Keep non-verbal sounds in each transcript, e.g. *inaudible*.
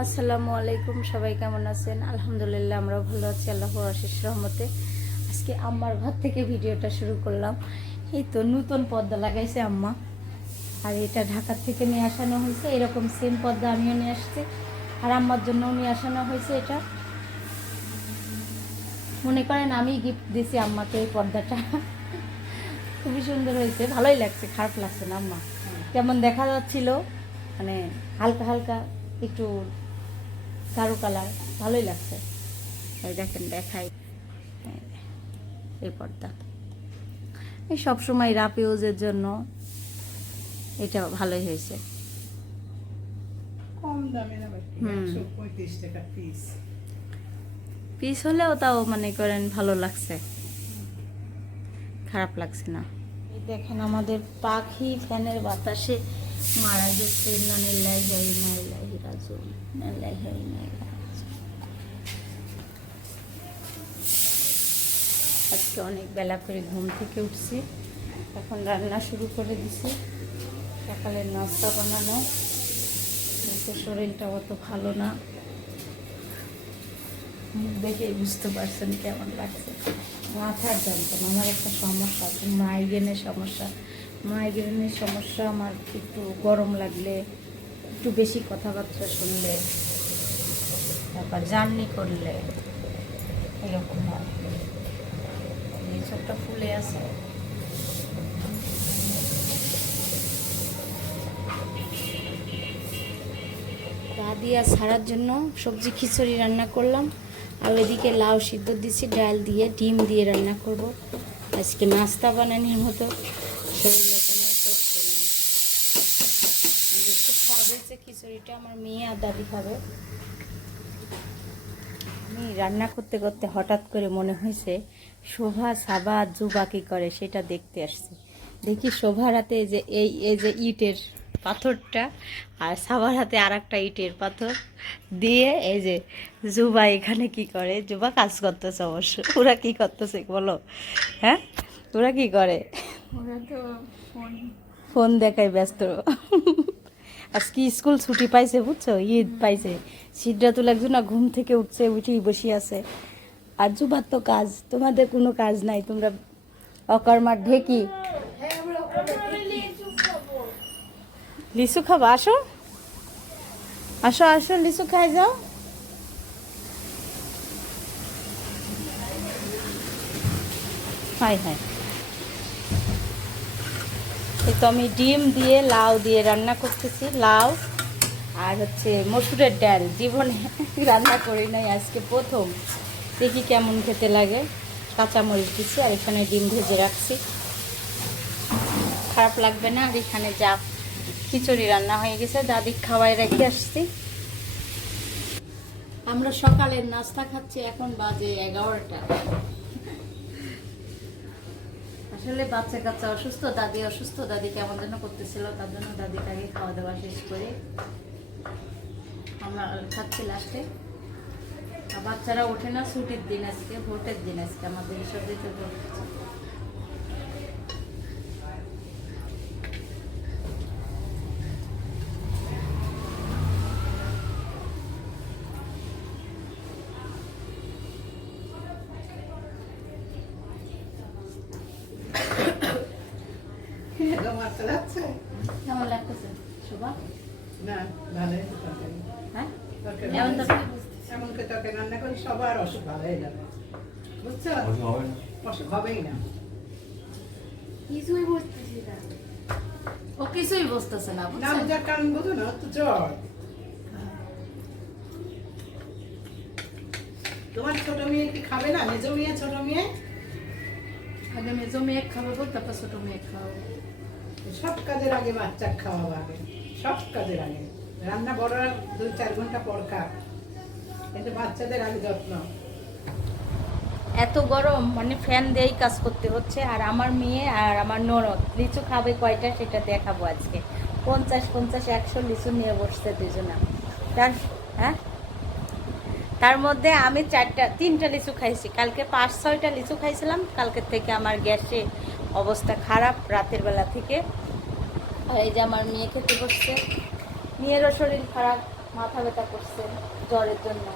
আসসালামু আলাইকুম সবাই কেমন আছেন? আলহামদুলিল্লাহ আমরাও ভালো আছি আল্লাহ আশিস রহমতে। আজকে আম্মার ঘর থেকে ভিডিওটা শুরু করলাম। এই তো নতুন পর্দা লাগাইছে আম্মা। আর এটা ঢাকার থেকে নিয়ে আসানো হয়েছে এরকম সেম পর্দা আমিও নিয়ে আসছি। আর আম্মার জন্যও নিয়ে আসানো হয়েছে এটা। মনে করেন আমি গিফট দিছি আম্মাকে এই পর্দাটা। খুবই সুন্দর হয়েছে ভালোই লাগছে খারাপ লাগছে না আম্মা? যেমন দেখা যাচ্ছিল মানে হালকা হালকা একটু গাঢ় কালার ভালোই লাগছে। এই দেখেন দেখাই। এই পর্দা। এই সবসময় রাপ ইউজের জন্য এটা ভালোই হয়েছে। কম দামে টাকা পিস পিস হলেও তাও মনে করেন ভালো লাগছে। খারাপ লাগছে না। এই দেখেন আমাদের পাখি ফ্যানের বাতাসে মারা গেছে। না নিল্লাই হই নাই নাই আজকে অনেক বেলা করে ঘুম থেকে উঠছি। এখন রান্না শুরু করে দিছি। সকালের নাস্তা বানানো। কিন্তু শরীরটা অত ভালো না। মুখ বুঝতে পারছেন কেমন লাগছে। মাথার যন্ত্রণা, আমার একটা সমস্যা আছে মাইগ্রেনের সমস্যা। মাইগ্রেনের সমস্যা আমার একটু গরম লাগলে একটু বেশি কথাবার্তা শুনলে, তারপর জার্নি করলে এরকম হয়। এইসবটা ফুলে আছে। দিয়া ছাড়ার জন্য সবজি খিচুড়ি রান্না করলাম। আর এদিকে লাউ সিদ্ধ দিছি ডাল দিয়ে, ডিম দিয়ে রান্না করব। আজকে নাস্তা বানানোর মতো। শরীরে কোনো কষ্ট নেই এই যে খুব স্বাদ হয়েছে খিচুড়িটা আমার মেয়ে আর দাদি খাবে। আমি রান্না করতে করতে হঠাৎ করে মনে হয়েছে শোভা সাবা জুবা কি করে সেটা দেখতে আসছে। দেখি শোভার হাতে যে এই এই যে ইটের পাথরটা আর সাবার হাতে আর একটা ইটের পাথর দিয়ে এই যে জুবা এখানে কি করে? জুবা কাজ করতেছে অবশ্য। ওরা কি করতেছে বলো? হ্যাঁ? ওরা কি করে? ওরা তো ফোন ফোন দেখায় ব্যস্ত। আজকে স্কুল ছুটি পাইছে, বুঝছ? ঈদ পাইছে। সিদ্ধাতুল একজন ঘুম থেকে উঠছে, উঠেই বসে আছে। আর জুবার তো কাজ, তোমাদের কোনো কাজ নাই, তোমরা অকর্মার ঢেকি। লিচু খাব? আসো। আসো আসো, লিচু খাই যাও। Hi hi. এই তো আমি ডিম দিয়ে লাউ দিয়ে রান্না করতেছি, লাউ আর হচ্ছে মসুরের ডাল। জীবনে রান্না করি নাই, আজকে প্রথম। দেখি কেমন খেতে লাগে। কাঁচামরিচ দিচ্ছি আর এখানে ডিম ভেজে রাখছি। খারাপ লাগবে না, আর এখানে যা খিচুড়ি রান্না হয়ে গেছে দাদি খাওয়াই রেখে আসছি। আমরা সকালের নাস্তা খাচ্ছি, এখন বাজে এগারোটা। আসলে বাচ্চা কাচ্চা অসুস্থ, দাদি অসুস্থ, দাদি আমার জন্য করতেছিল, তার জন্য দাদি তাকে খাওয়া দাওয়া শেষ করে আমরা খাচ্ছি লাস্টে বাচ্চারা ওঠে না ছুটির দিন আজকে, ভোটের দিন আজকে, আমাদের সব দিতে কেমন লাগতেছে? শোভা? না ভালোই হ্যাঁ? এমন ভালোই। তরকারি এমন করে তরকারি রান্না করি? সবার অসুখ ভালো হয়ে যাবে বুঝছ? অসুখ হবেই না। কিছুই বুঝতেছি না। ও কিছুই বুঝতেছে না না বুঝার কারণ বুঝো না তো জ্বর। তোমার ছোট মেয়ে কি খাবে না? মেজো মেয়ে ছোট মেয়ে? আগে মেজো মেয়ে খাব তারপর ছোট মেয়ে খাব সব কাজের আগে বাচ্চা খাওয়াবো আগে সব কাজের আগে। রান্না বড় দুই চার ঘণ্টা পর খা। কিন্তু বাচ্চাদের আগে যত্ন। এত গরম মানে ফ্যান দিয়েই কাজ করতে হচ্ছে। আর আমার মেয়ে আর আমার ননদ, লিচু খাবে কয়টা সেটা দেখাবো আজকে। পঞ্চাশ পঞ্চাশ, একশো লিচু নিয়ে বসছে দুজনা। তার হ্যাঁ? তার মধ্যে আমি চারটা, তিনটা লিচু খাইছি। কালকে পাঁচ, ছয়টা লিচু খাইছিলাম। কালকের থেকে আমার গ্যাসে অবস্থা খারাপ রাতের বেলা থেকে। আর এই যে আমার মেয়ে খেতে বসছে। মেয়েরও শরীর খারাপ, মাথা ব্যথা করছে জ্বরের জন্য।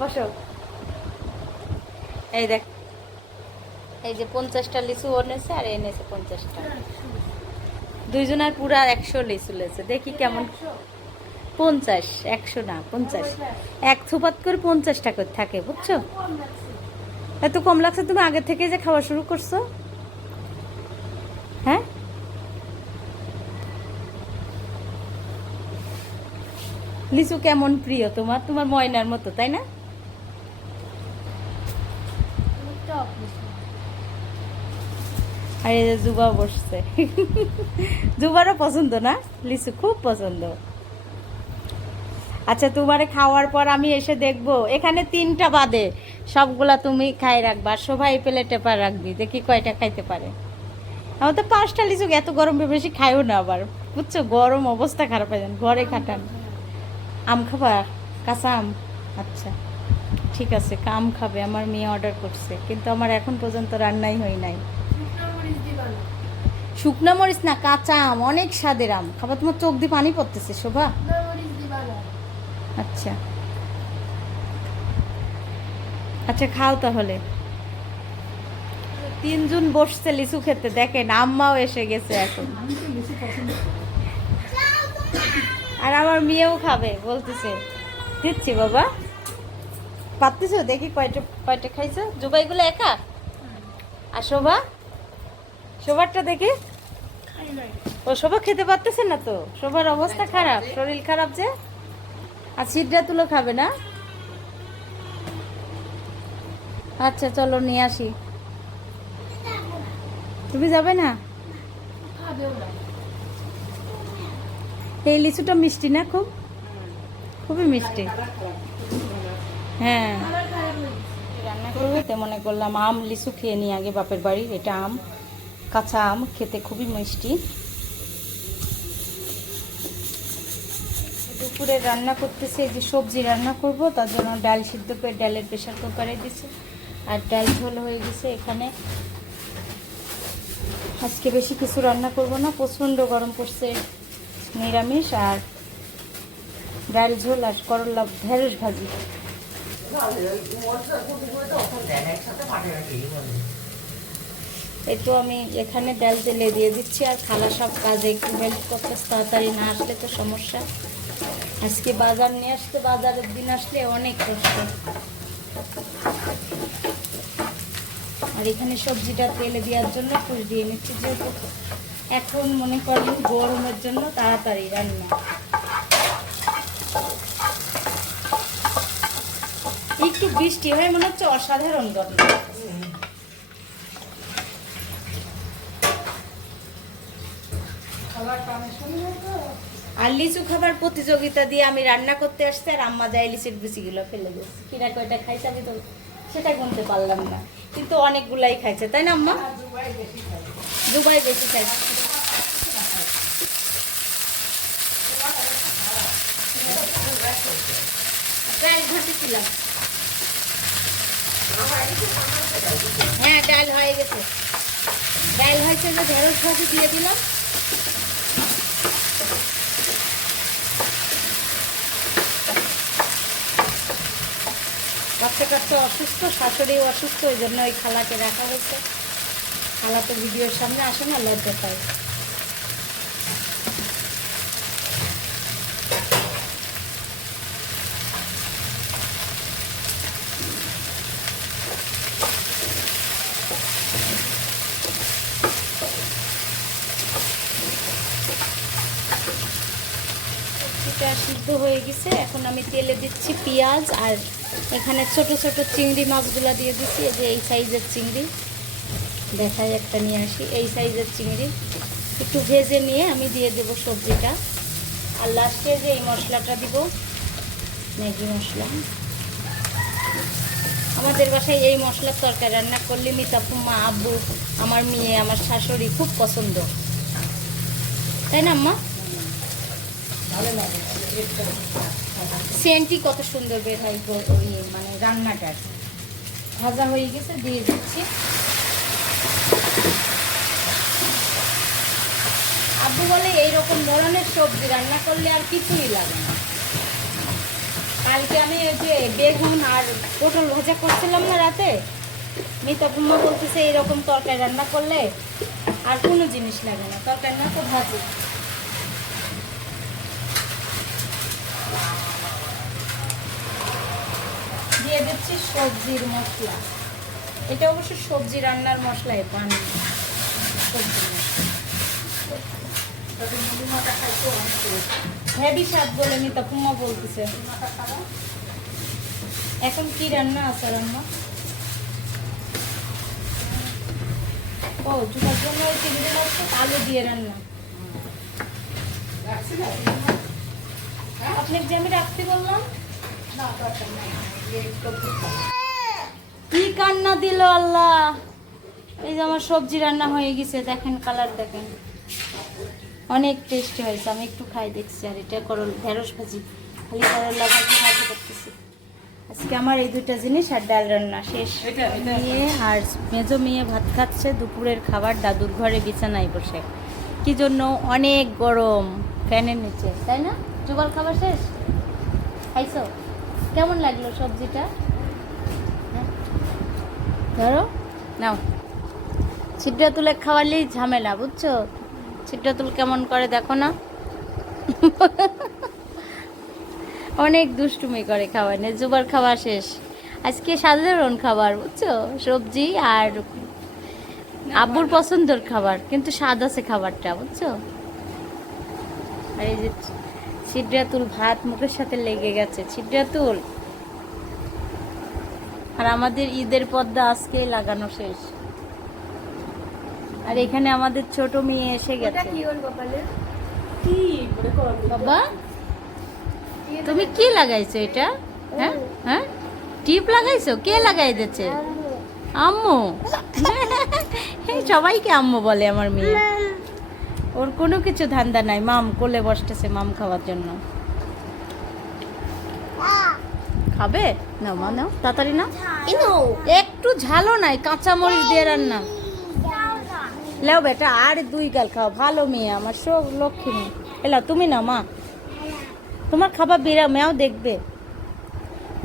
বসো। এই দেখ। এই যে পঞ্চাশটা লিচু ও নেছে আর এনেছে পঞ্চাশটা। দুইজনের পুরা একশো লিচু লেছে। দেখি কেমন পঞ্চাশ, একশো না, পঞ্চাশ। এক থুপাত করে পঞ্চাশ টাকা থাকে, বুঝছ? এত কম লাগছে, তুমি আগে থেকে যে খাওয়া শুরু করছ? হ্যাঁ? লিচু কেমন প্রিয় তোমার? তোমার ময়নার মতো, তাই না? আর এই যে জুবা বসছে। জুবারও পছন্দ না? লিচু খুব পছন্দ। আচ্ছা তোমারে খাওয়ার পর আমি এসে দেখব। এখানে তিনটা বাদে সবগুলা তুমি খাই রাখবা সবাই প্লেটে পা রাখবি, দেখি কয়টা খাইতে পারে। আমার তো পাঁচটা লিচু, এত গরম বেশি খাইও না আবার। বুঝছ, গরম অবস্থা খারাপ হয়ে যান ঘরে খাটান। আম খাবা? কাঁচা আম? আচ্ছা ঠিক আছে কাম খাবে, আমার মেয়ে অর্ডার করছে। কিন্তু আমার এখন পর্যন্ত রান্নাই হয় নাই। শুকনো মরিচ না, কাঁচা আম, অনেক স্বাদের আম। খাবার তোমার চোখ দিয়ে পানি পড়তেছে, শোভা। আচ্ছা। আচ্ছা খাও তাহলে। তিনজন বসছে লিচু খেতে, দেখেন আম্মাও এসে গেছে এখন। আর আমার মেয়েও খাবে, বলতেছে। দিচ্ছি বাবা। পাচ্ছিস দেখি কয়টা কয়টা খাইছো? জুবাইগুলো একা? আর শোভা? শোভারটা দেখি। ও, শোভা খেতে পারতেছে না তো? শোভার অবস্থা খারাপ, শরীর খারাপ যে? আর সিডরা তুলো খাবে না? আচ্ছা চলো নিয়ে আসি। তুমি যাবে না? এই লিচুটা মিষ্টি না খুব? খুবই মিষ্টি। হ্যাঁ। রান্না মনে করলাম, আম লিচু খেয়ে নিই আগে বাপের বাড়ি এটা আম, কাঁচা আম, খেতে খুবই মিষ্টি। দুপুরে রান্না করতেছে যে সবজি রান্না করব, তার জন্য ডাল সিদ্ধ করে, ডালের প্রেশার কুকারে দিছে। আর ডাল ঝোল হয়ে গেছে এখানে। আজকে বেশি কিছু রান্না করব না, প্রচণ্ড গরম পড়ছে, নিরামিষ আর ডাল ঝোল আর করলা, ঢেঁড়স ভাজি। এই তো আমি এখানে ডাল তেলে দিয়ে দিচ্ছি, আর খালা সব কাজে একটু হেল্প করতেছে, তাড়াতাড়ি না আসলে তো সমস্যা। আজকে বাজার নিয়ে আসতে, বাজারের দিন আসলে অনেক কষ্ট। আর এখানে সবজিটা তেলে দেওয়ার জন্য ফুল দিয়ে নিচ্ছি যেহেতু। এখন মনে করেন গরমের জন্য তাড়াতাড়ি রান্না। একটু বৃষ্টি হয়, মনে হচ্ছে অসাধারণ গরম। খাবার আর লিচু খাবার প্রতিযোগিতা দিয়ে আমি রান্না করতে আসতে আর আম্মা যায় লিচুর বিচিগুলো ফেলে দিয়েছে। কিনা কয়টা খাইছে আমি তো সেটা গুনতে পারলাম না। কিন্তু অনেকগুলাই খাইছে, তাই না আম্মা? দুবাই বেশি খাইছে। ডাল ঘাটিছিলাম হ্যাঁ ডাল হয়ে গেছে। ডাল হয়েছে যে ঢেঁড়স ভাজি দিয়ে দিলাম। বাচ্চা কাচ্চা অসুস্থ, শাশুড়িও অসুস্থ, ওই জন্য ওই খালাকে রাখা হয়েছে। খালা তো ভিডিওর সামনে আসে না, লজ্জা পায়। সিদ্ধ হয়ে গেছে। এখন আমি তেলে দিচ্ছি পেঁয়াজ আর এখানে ছোট ছোট চিংড়ি মাছগুলো দিয়ে দিচ্ছি এই যে এই সাইজের চিংড়ি। দেখাই একটা নিয়ে আসি, এই সাইজের চিংড়ি। একটু ভেজে নিয়ে আমি দিয়ে দেব সবজিটা। আর লাস্টে যে এই মশলাটা দিব, ম্যাগি মশলা। আমাদের বাসায় এই মশলার তরকারি রান্না করলে মিতাপু মা আব্বু, আমার মেয়ে, আমার শাশুড়ি খুব পছন্দ। তাই না, আম্মা? ভালো লাগে সেন্টই কত সুন্দর বের হয় ওই মানে রান্নাটার। ভাজা হয়ে গেছে, দিয়ে দিচ্ছি। আব্বু বলে এইরকম ধরনের সবজি রান্না করলে আর কিছুই লাগে না। কালকে আমি ওই যে বেগুন আর পটল ভাজা করছিলাম না রাতে, মিতা কুম্মা বলতেছে এইরকম তরকারি রান্না করলে আর কোনো জিনিস লাগে না, তরকারি না তো ভাজি। দিচ্ছি সবজির মশলা। এটা অবশ্য সবজি রান্নার মশলাই পান হেভি স্বাদ বলে বলতেছে। এখন কি রান্না আছে রান্না? ও জুটার জন্য ওই আলু দিয়ে রান্না। আপনি যে আমি রাখতে বললাম কি কান্না দিল আল্লাহ? এই যে আমার সবজি রান্না হয়ে গেছে দেখেন কালার দেখেন। অনেক টেস্টি হয়েছে আমি একটু খাই দেখছি আর এটা করল ঢেঁড়স ভাজি। খালি করল্লা ভাজি ভাজি করতেছি। আজকে আমার এই দুইটা জিনিস আর ডাল রান্না শেষ। মেয়ে আর মেজো মেয়ে ভাত খাচ্ছে দুপুরের খাবার দাদুর ঘরে বিছানায় বসে। কি জন্য? অনেক গরম ফ্যানের নিচে তাই না? জুবাল খাবার শেষ? খাইছো? কেমন লাগল সবজিটা? হ্যাঁ? ধরো। নাও। ছিটটা তুলে খাওয়ালেই ঝামেলা বুঝছ? ছিটটা তুল কেমন করে দেখো না। অনেক দুষ্টুমি করে খাবার নিয়ে জুবার খাওয়া শেষ। আজকে সাধারণ খাবার বুঝছ? সবজি আর আব্বুর পছন্দের খাবার কিন্তু স্বাদ আছে খাবারটা বুঝছ? আর এই যে ছিদ্রাতুল ভাত মুখের সাথে লেগে গেছে। ছিদ্রাতুল? আর আমাদের ঈদের পর্দা আজকেই লাগানো শেষ। আর এখানে আমাদের ছোট মেয়ে এসে গেছে। বাবা তুমি কি লাগাইছো এটা? হ্যাঁ? হ্যাঁ? টিপ লাগাইছো? কে লাগাই দিচ্ছে আম্মু। *laughs* এই সবাইকে আম্মু বলে আমার মেয়ে। ওর কোনো কিছু ধান্দা নাই। মাম কোলে বসতেছে মাম খাওয়ার জন্য। খাবে? নাও, মা, নাও, তাড়াতাড়ি না একটু ঝালো নাই কাঁচা মরিচ দিয়ে রান্না। লেও বেটা, আর দুই গাল খাও। ভালো মেয়ে, আমার সব লক্ষ্মী এলা, তুমি না মা। তোমার খাবার বেরা মেয়াও দেখবে।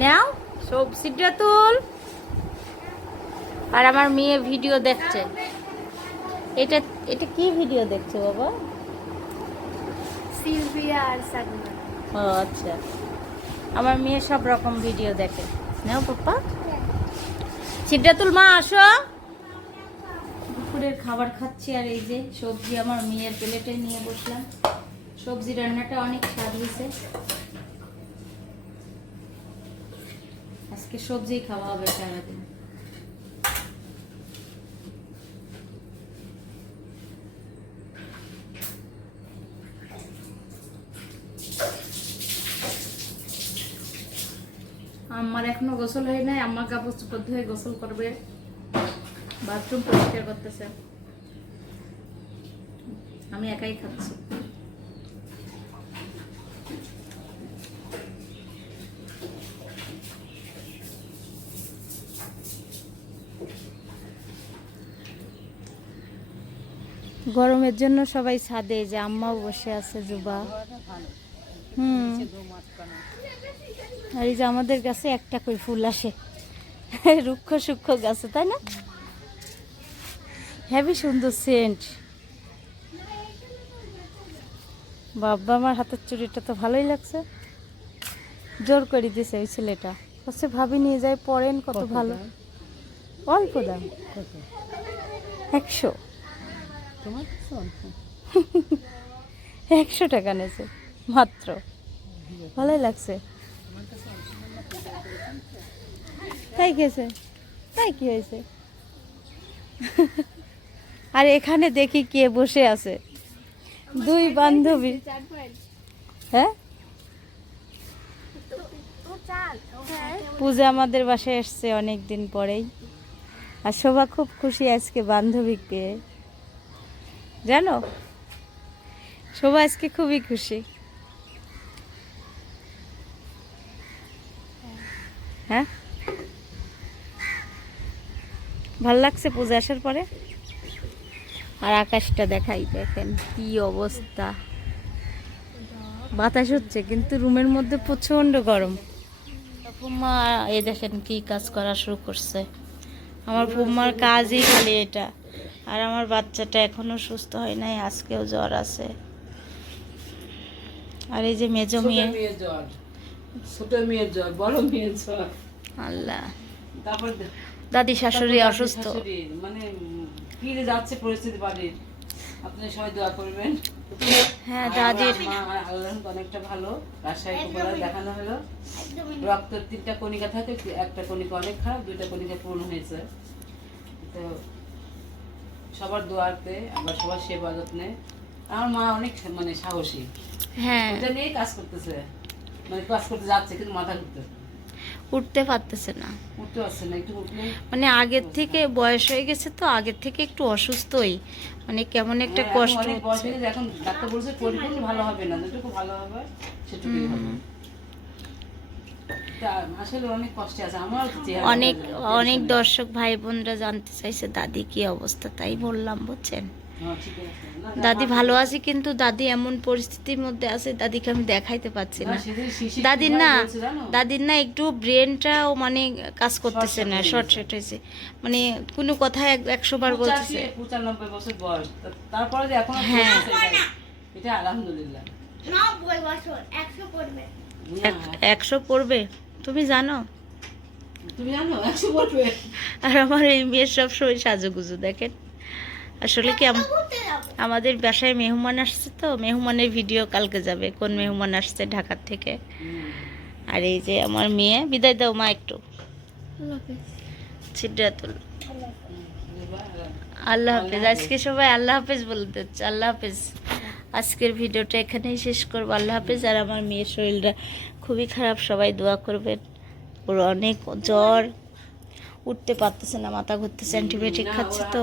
নেও সব সিটটা তুল আর আমার মেয়ে ভিডিও দেখছে। এটা এটা কি ভিডিও দেখছ বাবা? সিলভিয়া আর সাগনা ও আচ্ছা। আমার মেয়ে সব রকম ভিডিও দেখে। নাও পাপ্পা। সিদ্ধাতুল মা আসো। দুপুরের খাবার খাচ্ছি আর এই যে সবজি আমার মেয়ের প্লেটে নিয়ে বসলাম। সবজি রান্নাটা অনেক স্বাদ হয়েছে। আজকে সবজি খাওয়া হবে সারাদিন আমার এখনও গোসল হয় নাই আমার কাপড় চোপড় ধুয়ে গোসল করবে, বাথরুম পরিষ্কার করতেছে। আমি একাই খাচ্ছি। গরমের জন্য সবাই ছাদে, যে আম্মাও বসে আছে, জুবা। হুম। আর এই যে আমাদের গাছে একটা কই ফুল আসে। রুক্ষ সূক্ষ্ম গাছে তাই না? হ্যাভি সুন্দর সেন্ট বাবা আমার হাতের চুড়িটা তো ভালোই লাগছে। জোর করে দিছে ওই ছেলেটা। হচ্ছে ভাবি নিয়ে যায় পড়েন কত ভালো। অল্প দাম। একশো। তোমার একশো টাকা নেছে মাত্র। ভালোই লাগছে। তাই গেছে তাই কি হয়েছে? *laughs* আর এখানে দেখি কে বসে আছে। দুই বান্ধবী। হ্যাঁ? পূজা আমাদের বাসায় এসছে অনেক দিন পরেই। আর শোভা খুব খুশি আজকে বান্ধবী বান্ধবীকে। জানো? শোভা আজকে খুবই খুশি। ভালো লাগছে পূজা আসার পরে? আর আকাশটা দেখাই দেখেন কি অবস্থা। বাতাস হচ্ছে কিন্তু রুমের মধ্যে প্রচণ্ড গরম। ফুম্মা এ দেখেন কি কাজ করা শুরু করছে। আমার ফুম্মার কাজই খালি এটা। আর আমার বাচ্চাটা এখনও সুস্থ হয় নাই আজকেও জ্বর আছে। আর এই যে মেজো মেয়ে। ছোট মেয়ের জ্বর বড় মেয়ের জ্বর। আল্লাহ। তারপর দাদি শাশুড়ি অসুস্থ। মানে উম, যাচ্ছে পরিস্থিতি বাড়ির। আপনারা সবাই দোয়া করবেন। হ্যাঁ দাদির। আল্লাহ অনেকটা ভালো। রাজশাহী উপজেলায় দেখানো হলো। রক্ত তিনটা কণিকা থাকে একটা কণিকা অনেক খারাপ দুইটা কণিকা পূর্ণ হয়েছে। তো সবার আবার সবার সেবা যত্নে। আমার মা অনেক মানে সাহসী। হ্যাঁ। এটা নিয়েই কাজ করতেছে। মানে কাজ করতে যাচ্ছে কিন্তু মাথা ঘুরতে উঠতে পারতেছে না। মানে আগের থেকে বয়স হয়ে গেছে তো আগের থেকে একটু অসুস্থই। মানে কেমন একটা হ্যাঁ, কষ্ট হচ্ছে। এখন ডাক্তার বলছে পরিপূর্ণ ভালো হবে না যেটুকু ভালো হবে সেটুকুই হবে। অনেক কষ্টে আছে আমার অনেক অনেক দর্শক ভাই বোনরা জানতে চাইছে দাদি কি অবস্থা? তাই বললাম বুঝছেন? দাদি ভালো আছে কিন্তু দাদি এমন পরিস্থিতির মধ্যে আছে দাদিকে আমি দেখাইতে পাচ্ছি না। দাদির না দাদির না একটু ব্রেনটাও মানে কাজ করতেছে না শর্ট শর্ট হয়েছে। মানে কোনো কথা এক- একশো বার বলতেছে। পঁচানব্বই বছর বয়স। তা- তারপরে যে এখন হ্যাঁ। একশো পড়বে। এক- একশো পড়বে? তুমি জানো? তুমি জানো একশো বলবে আর আমার এই মেয়ের সবসময় সাজুগুজু দেখেন। আসলে কি আমাদের বাসায় মেহমান আসছে তো মেহমানের ভিডিও কালকে যাবে কোন মেহমান আসছে ঢাকার থেকে। আর এই যে আমার মেয়ে বিদায় দাও মা একটু। আল্লাহ হাফেজ। আজকে সবাই আল্লাহ হাফেজ বলতে হচ্ছে আল্লাহ হাফেজ। আজকের ভিডিওটা এখানেই শেষ করব। আল্লাহ হাফেজ। আর আমার মেয়ের শরীরটা খুবই খারাপ সবাই দোয়া করবেন। ওর অনেক জ্বর উঠতে পারতেছে না মাথা ঘুরতেছে অ্যান্টিবায়োটিক খাচ্ছে তো।